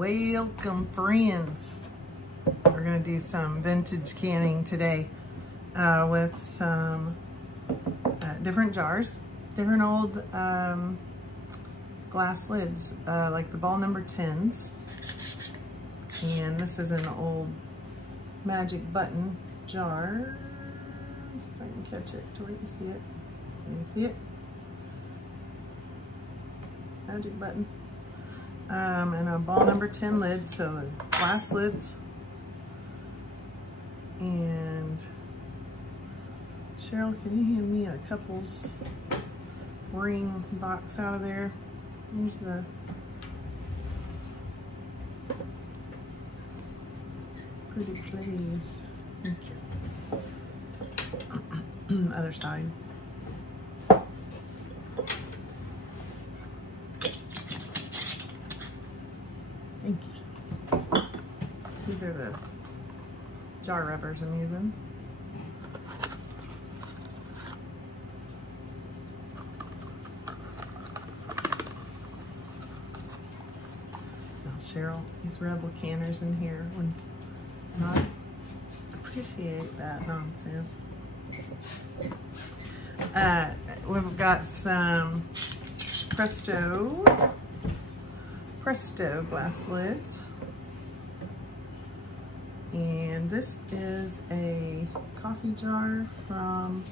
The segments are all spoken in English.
Welcome, friends. We're gonna do some vintage canning today with some different jars, different old glass lids, like the ball number 10s. And this is an old magic button jar. Let's see if I can catch it to where you see it. Can you see it? Magic button. And a ball number 10 lid, so the glass lids. And Cheryl, can you hand me a couples ring box out of there? Here's the pretty please. Thank you. Other side. Thank you. These are the jar rubbers I'm using. Now Cheryl, these rebel canners in here would not appreciate that nonsense. We've got some Presto glass lids. And this is a coffee jar from,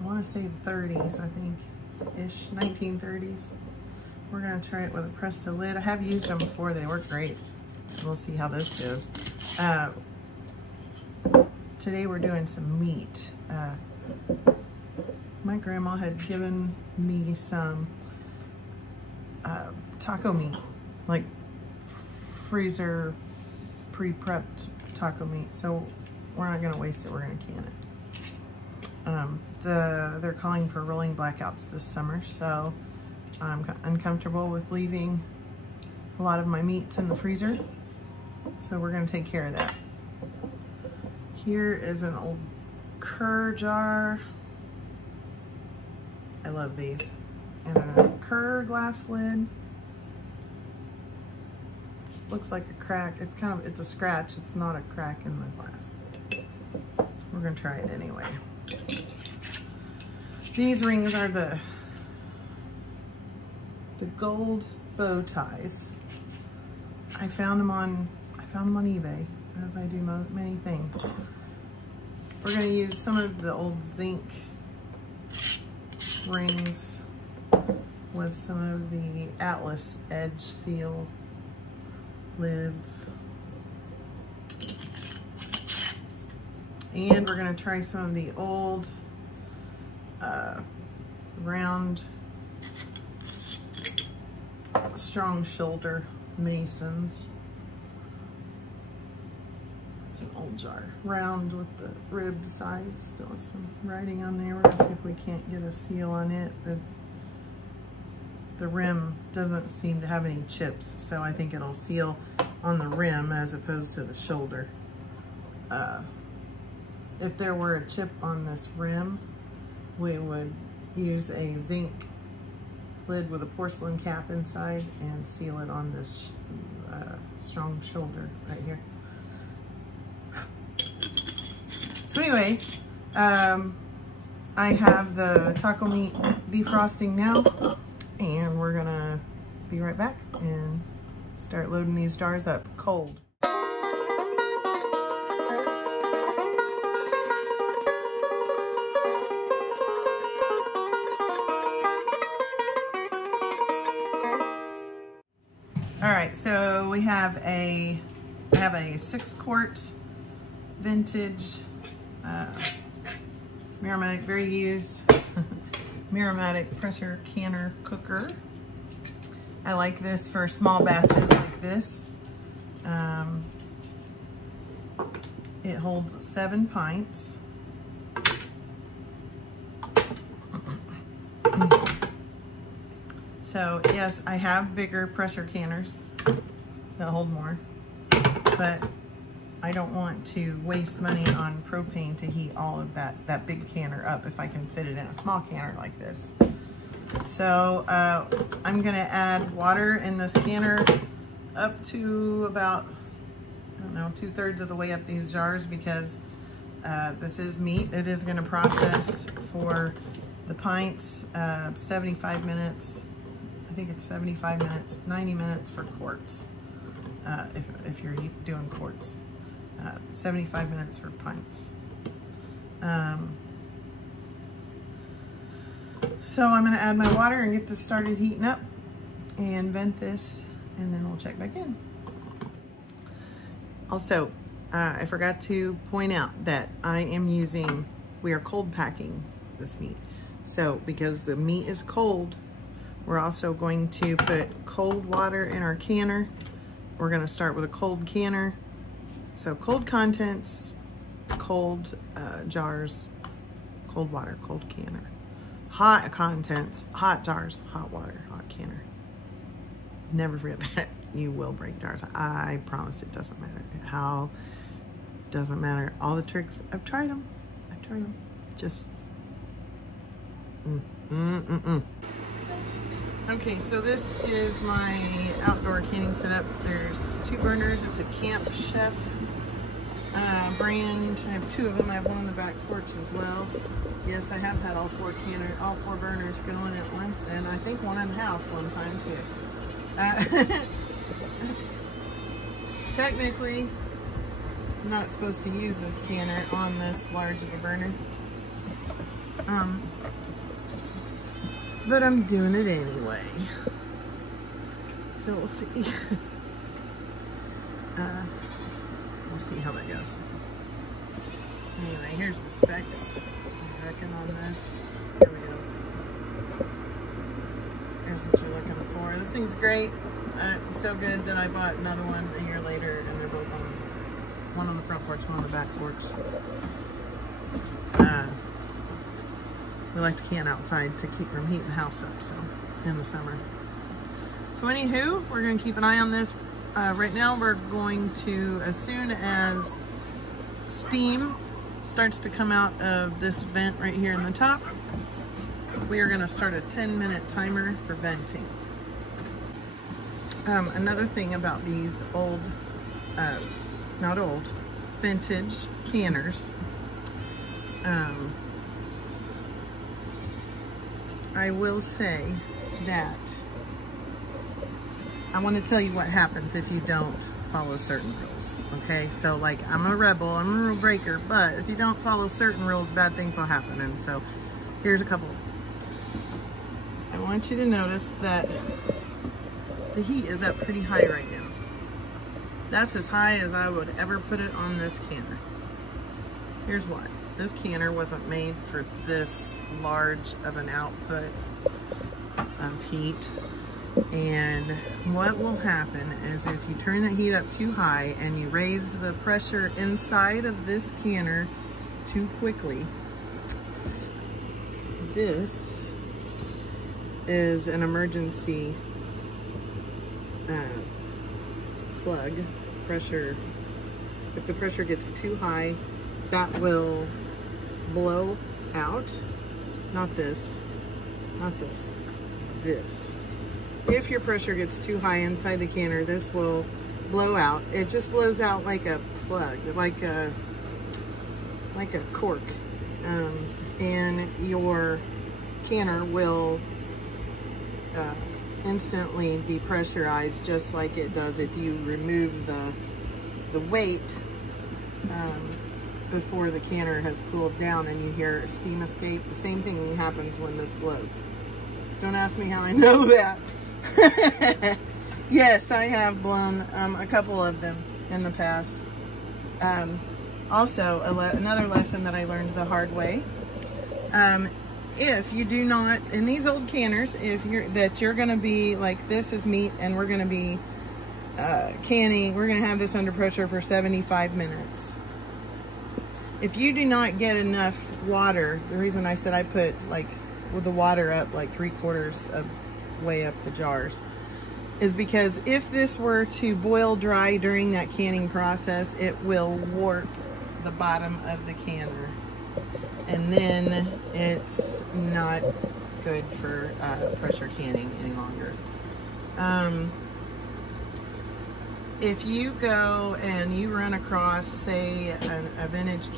I want to say the 30s, I think, ish, 1930s. We're gonna try it with a Presto lid. I have used them before, they work great. We'll see how this goes. Today we're doing some meat. My grandma had given me some taco meat, like freezer pre-prepped taco meat, so we're not gonna waste it, we're gonna can it. They're calling for rolling blackouts this summer, so I'm uncomfortable with leaving a lot of my meats in the freezer, so we're gonna take care of that. Here is an old Kerr jar. I love these. And a Kerr glass lid. Looks like a crack. It's a scratch. It's not a crack in the glass. We're gonna try it anyway. These rings are the gold bow ties. I found them on eBay, as I do many things. We're gonna use some of the old zinc rings with some of the Atlas edge seal lids. And we're gonna try some of the old round strong shoulder masons. It's an old jar, round with the ribbed sides, still with some writing on there. We're gonna see if we can't get a seal on it. The rim doesn't seem to have any chips, so I think it'll seal on the rim as opposed to the shoulder. If there were a chip on this rim, we would use a zinc lid with a porcelain cap inside and seal it on this strong shoulder right here. So anyway, I have the taco meat defrosting now, and we're gonna be right back and start loading these jars up cold. All right, so I have a 6-quart vintage Mirro-Matic, very used Mirro-Matic pressure canner cooker. I like this for small batches like this. It holds 7 pints. So yes, I have bigger pressure canners that hold more, but I don't want to waste money on propane to heat all of that big canner up if I can fit it in a small canner like this. So I'm gonna add water in this canner up to about, I don't know, 2/3 of the way up these jars, because this is meat. It is gonna process for the pints, 75 minutes. I think it's 75 minutes, 90 minutes for quarts. If you're doing quarts, 75 minutes for pints. So I'm gonna add my water and get this started heating up and vent this, and then we'll check back in. Also, I forgot to point out that we are cold packing this meat. So because the meat is cold, we're also going to put cold water in our canner. We're gonna start with a cold canner. So cold contents, cold jars, cold water, cold canner. Hot contents, hot jars, hot water, hot canner. Never forget that. You will break jars. I promise it doesn't matter how. Doesn't matter. All the tricks, I've tried them. Just, Okay, so this is my outdoor canning setup. There's 2 burners. It's a Camp Chef brand. I have 2 of them. I have one on the back porch as well. Yes, I have had all 4 burners going at once, and I think one in the house one time too. Technically, I'm not supposed to use this canner on this large of a burner, but I'm doing it anyway. So we'll see. We'll see how that goes. Anyway, here's the specs, I reckon, on this. Here we go. Here's what you're looking for. This thing's great. It was so good that I bought another one a year later, and they're both one on the front porch, one on the back porch. We like to can outside to keep from heating the house up, so, in the summer. So anywho, we're gonna keep an eye on this. Right now we're going to, as soon as steam starts to come out of this vent right here in the top, we are gonna start a 10-minute timer for venting. Another thing about these old, not old, vintage canners, I will say that I want to tell you what happens if you don't follow certain rules, okay? So, like, I'm a rebel, I'm a rule breaker, but if you don't follow certain rules, bad things will happen. And so, here's a couple. I want you to notice that the heat is up pretty high right now. That's as high as I would ever put it on this canner. Here's why. This canner wasn't made for this large of an output of heat. And what will happen is if you turn that heat up too high and you raise the pressure inside of this canner too quickly, this is an emergency plug pressure. If the pressure gets too high, that will blow out. Not this, not this, this. If your pressure gets too high inside the canner, this will blow out. It just blows out like a plug, like a cork, and your canner will instantly depressurized, just like it does if you remove the weight before the canner has cooled down and you hear steam escape. The same thing happens when this blows. Don't ask me how I know that. Yes, I have blown a couple of them in the past. Also, another lesson that I learned the hard way. If you do not, in these old canners, you're going to be like, this is meat and we're going to be canning, we're going to have this under pressure for 75 minutes. If you do not get enough water, the reason I said I put like with the water up like 3/4 of way up the jars, is because if this were to boil dry during that canning process, it will warp the bottom of the canner, and then it's not good for pressure canning any longer. If you go and you run across, say, a vintage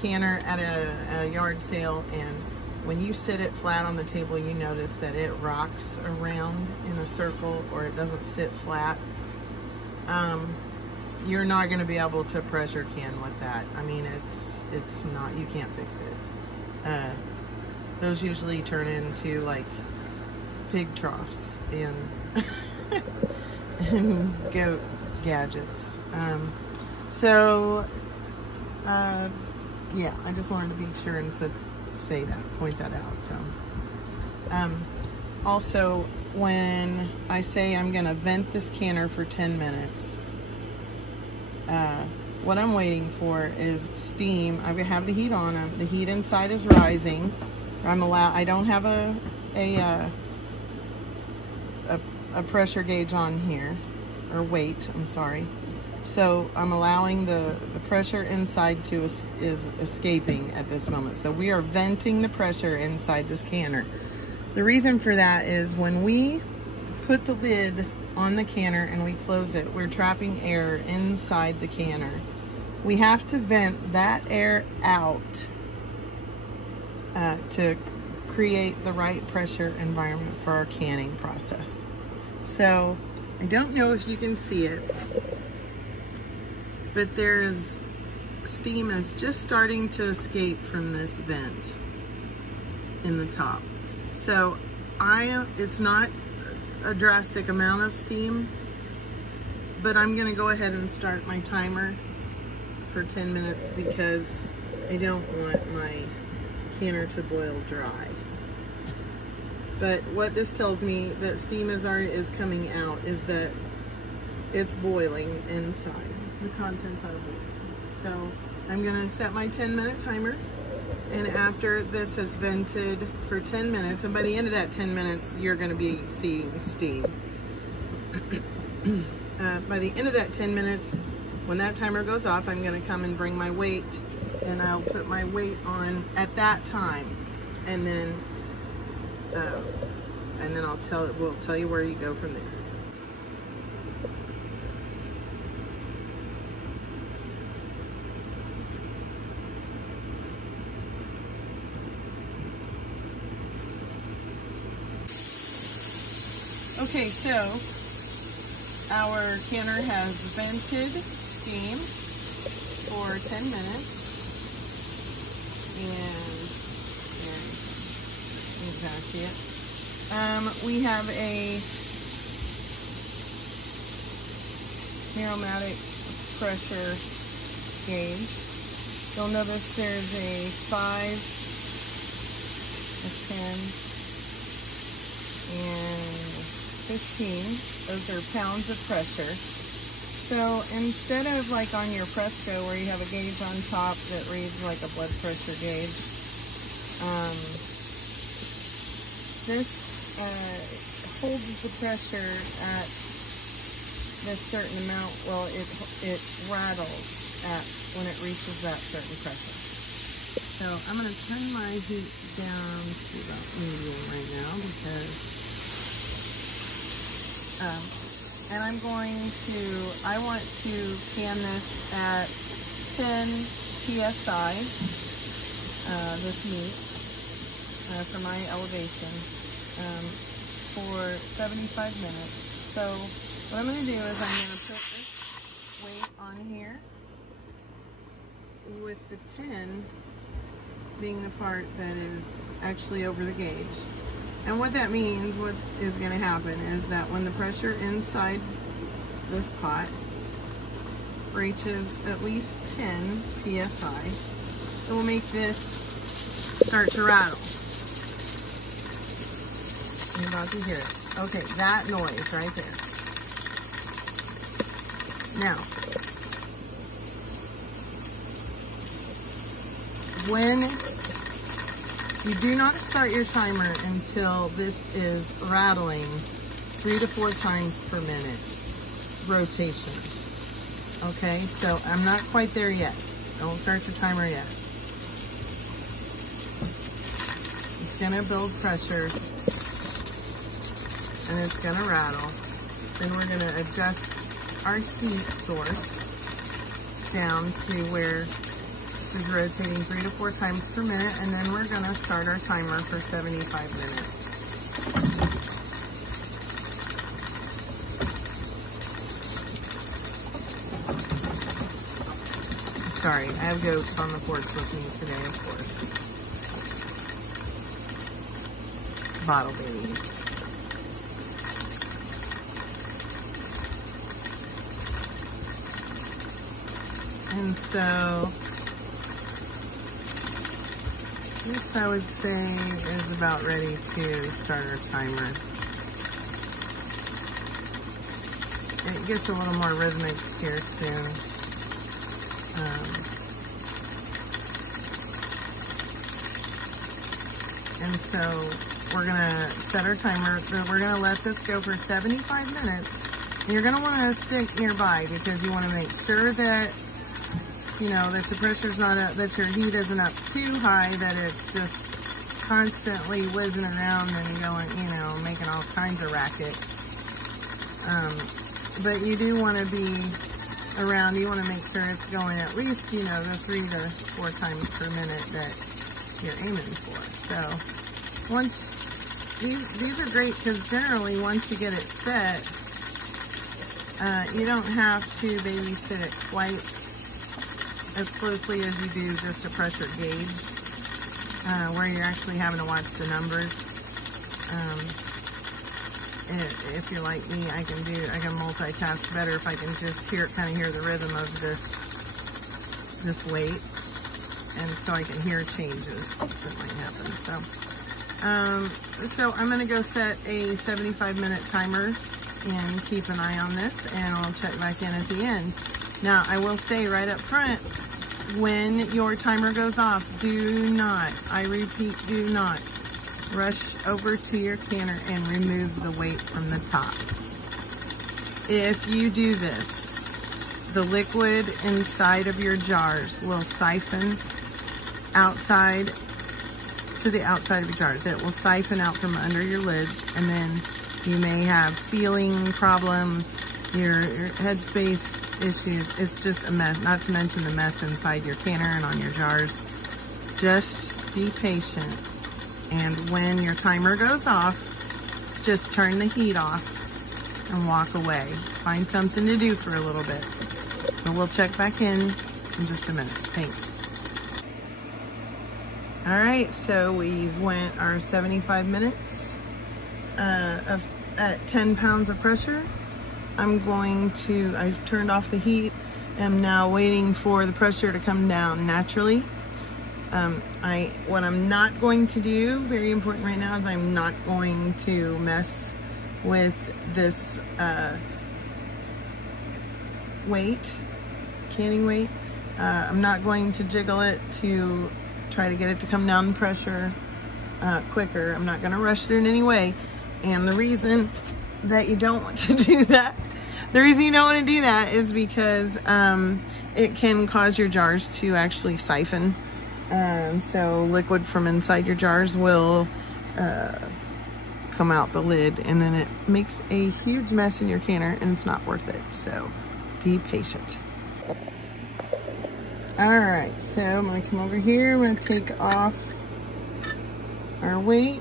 canner at a yard sale, and when you sit it flat on the table, you notice that it rocks around in a circle, or it doesn't sit flat, you're not going to be able to pressure can with that. I mean, it's not, you can't fix it. Those usually turn into like pig troughs and and goat gadgets. Yeah, I just wanted to be sure and point that out. So, also, when I say I'm going to vent this canner for 10 minutes, what I'm waiting for is steam. I have the heat on. The heat inside is rising. I don't have a pressure gauge on here, or weight, I'm sorry. So I'm allowing the pressure inside is escaping at this moment. So we are venting the pressure inside this canner. The reason for that is when we put the lid on the canner and we close it, we're trapping air inside the canner. We have to vent that air out to create the right pressure environment for our canning process. So I don't know if you can see it, but steam is just starting to escape from this vent in the top. So it's not a drastic amount of steam, but I'm gonna go ahead and start my timer for 10 minutes because I don't want my canner to boil dry. But what this tells me that steam is coming out is that it's boiling inside. The contents are boiling. So I'm gonna set my 10-minute timer, and after this has vented for 10 minutes, and by the end of that 10 minutes, you're gonna be seeing steam. By the end of that 10 minutes, when that timer goes off, I'm gonna come and bring my weight, and I'll put my weight on at that time, and then we'll tell you where you go from there. Okay, so our canner has vented steam for 10 minutes, and you can kind of see it. We have a Mirro-Matic pressure gauge. You'll notice there's a 5, a 10, and 15. Those are pounds of pressure. So instead of like on your Presto where you have a gauge on top that reads like a blood pressure gauge, this holds the pressure at this certain amount. Well, it rattles when it reaches that certain pressure. So I'm going to turn my heat down to about medium right now because and I want to can this at 10 psi, this meat, for my elevation, for 75 minutes. So what I'm going to do is I'm going to put this weight on here, with the 10 being the part that is actually over the gauge. And what that means, what is going to happen, is that when the pressure inside this pot reaches at least 10 psi, it will make this start to rattle. You're about to hear it. Okay, that noise right there. Now, when you do not start your timer until this is rattling 3 to 4 times per minute rotations. Okay, so I'm not quite there yet. Don't start your timer yet. It's gonna build pressure and it's gonna rattle. Then we're gonna adjust our heat source down to where this is rotating 3 to 4 times per minute, and then we're gonna start our timer for 75 minutes. Sorry, I have goats on the porch with me today, of course. Bottle babies. And so, this I would say is about ready to start our timer. It gets a little more rhythmic here soon. And so we're gonna set our timer. We're gonna let this go for 75 minutes. And you're gonna wanna stick nearby because you wanna make sure that, you know, that your pressure's not up, that your heat isn't up too high, that it's just constantly whizzing around and going, you know, making all kinds of racket. But you do wanna be around, you wanna make sure it's going at least, you know, the 3 to 4 times per minute that you're aiming for. So once, these are great because generally once you get it set, you don't have to babysit it quite as closely as you do just a pressure gauge, where you're actually having to watch the numbers. If you're like me, I can multitask better if I can just kind of hear the rhythm of this weight, and so I can hear changes that might happen. So I'm gonna go set a 75-minute timer and keep an eye on this, and I'll check back in at the end. Now, I will say right up front, when your timer goes off, do not, I repeat, do not rush over to your canner and remove the weight from the top. If you do this, the liquid inside of your jars will siphon outside to the outside of your jars. It will siphon out from under your lids, and then you may have sealing problems, your headspace issues. It's just a mess, not to mention the mess inside your canner and on your jars. Just be patient, and when your timer goes off, just turn the heat off and walk away. Find something to do for a little bit. But we'll check back in just a minute. Thanks. All right, so we've went our 75 minutes at 10 pounds of pressure. I've turned off the heat. I'm now waiting for the pressure to come down naturally. What I'm not going to do, very important right now, is I'm not going to mess with this weight, canning weight. I'm not going to jiggle it to try to get it to come down in pressure quicker. I'm not going to rush it in any way. And the reason that you don't want to do that, is because it can cause your jars to actually siphon. So liquid from inside your jars will come out the lid, and then it makes a huge mess in your canner, and it's not worth it. So be patient. All right, so I'm gonna come over here. I'm gonna take off our weight.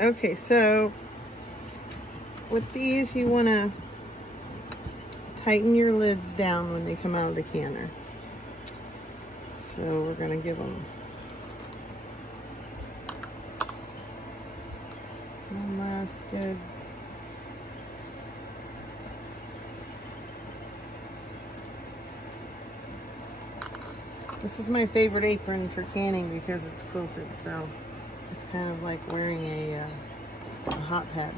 Okay, so with these, you want to tighten your lids down when they come out of the canner. So we're going to give them one last good This is my favorite apron for canning because it's quilted, so it's kind of like wearing a hot pad.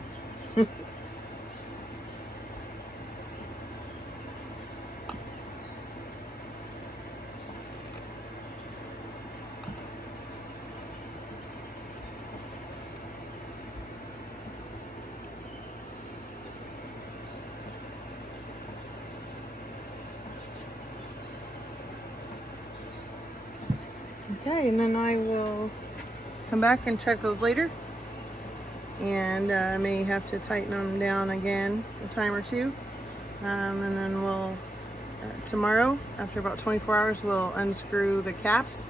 Okay, and then I will come back and check those later. And I may have to tighten them down again a time or two. And then we'll, tomorrow, after about 24 hours, we'll unscrew the caps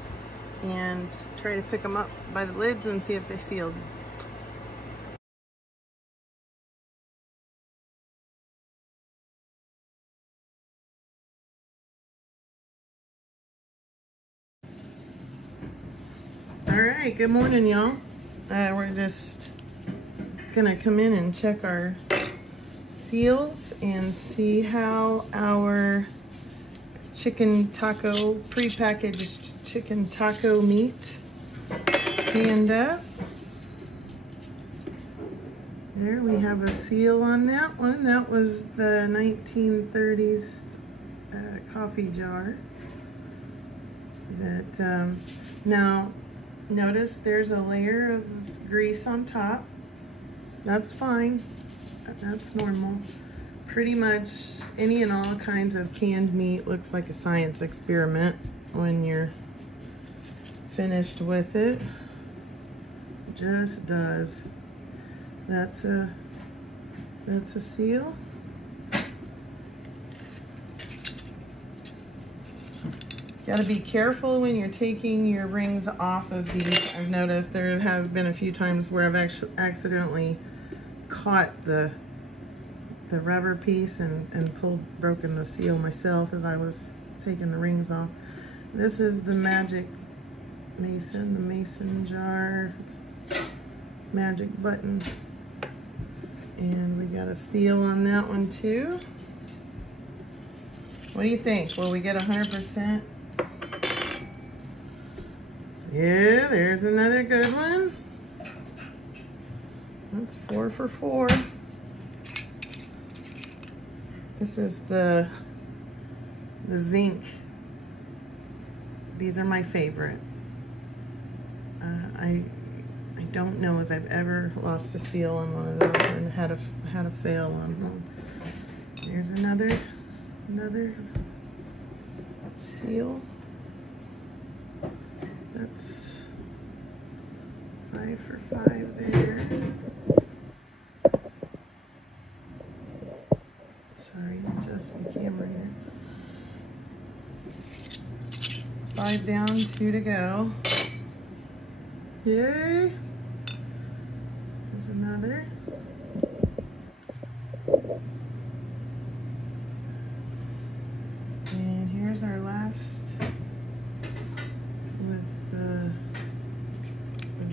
and try to pick them up by the lids and see if they sealed. Alright, good morning, y'all. We're just gonna come in and check our seals and see how our chicken taco, prepackaged chicken taco meat panned up. There we have a seal on that one. That was the 1930s coffee jar. That now notice there's a layer of grease on top. That's fine. That's normal. Pretty much any and all kinds of canned meat looks like a science experiment when you're finished with it. It just does. That's a seal. Got to be careful when you're taking your rings off of these. I've noticed there has been a few times where I've actually accidentally caught the rubber piece and broken the seal myself as I was taking the rings off. This is the magic mason, the mason jar, magic button. And we got a seal on that one too. What do you think? Will we get 100%? Yeah, there's another good one. That's 4 for 4. This is the zinc. These are my favorite. I don't know as I've ever lost a seal on one of those and had a fail on one. There's another seal. That's 5 for 5 there. Sorry, adjust my camera here. 5 down, 2 to go. Yay! There's another. And here's our last with the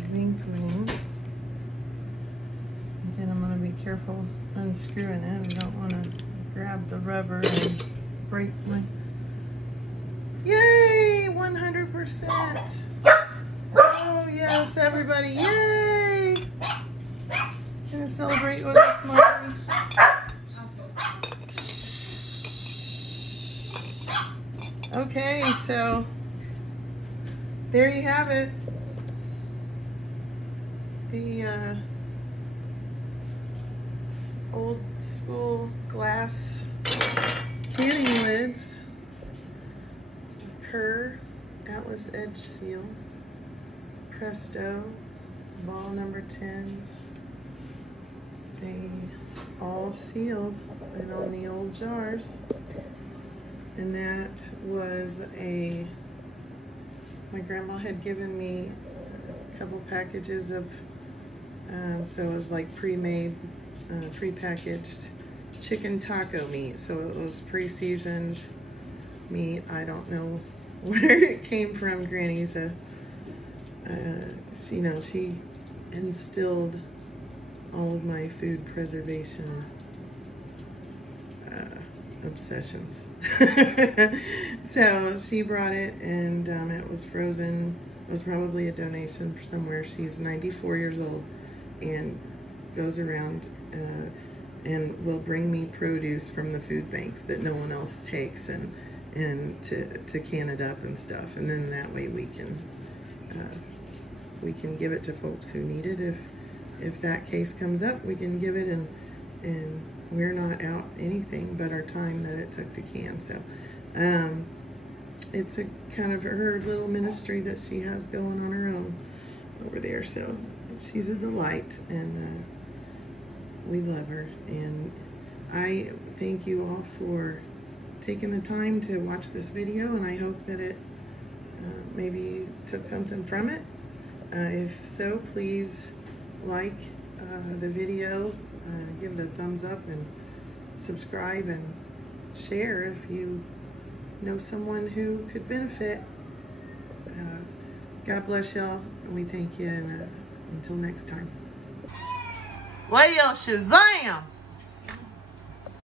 zinc ring. Again, I'm going to be careful unscrewing it. I don't want to grab the rubber and break my... Yay! 100%! Oh yes, everybody! Yay! Gonna celebrate with us, Marty. Okay, so there you have it. The old school glass canning lids. Kerr Atlas Edge Seal. Presto ball number 10s. They all sealed and on the old jars. And that was my grandma had given me a couple packages of, so it was like pre-made, pre-packaged chicken taco meat. So it was pre-seasoned meat. I don't know where it came from. Granny's she instilled all of my food preservation obsessions. So she brought it, and it was frozen. It was probably a donation for somewhere. She's 94 years old and goes around and will bring me produce from the food banks that no one else takes, and to can it up and stuff, and then that way we can give it to folks who need it. If that case comes up, we can give it, and we're not out anything but our time that it took to can. So it's a kind of her little ministry that she has going on her own over there. So she's a delight, and we love her. And I thank you all for taking the time to watch this video, and I hope that it maybe you took something from it. If so, please like the video, give it a thumbs up, and subscribe and share if you know someone who could benefit. God bless y'all, and we thank you, and until next time. Well, Shazam!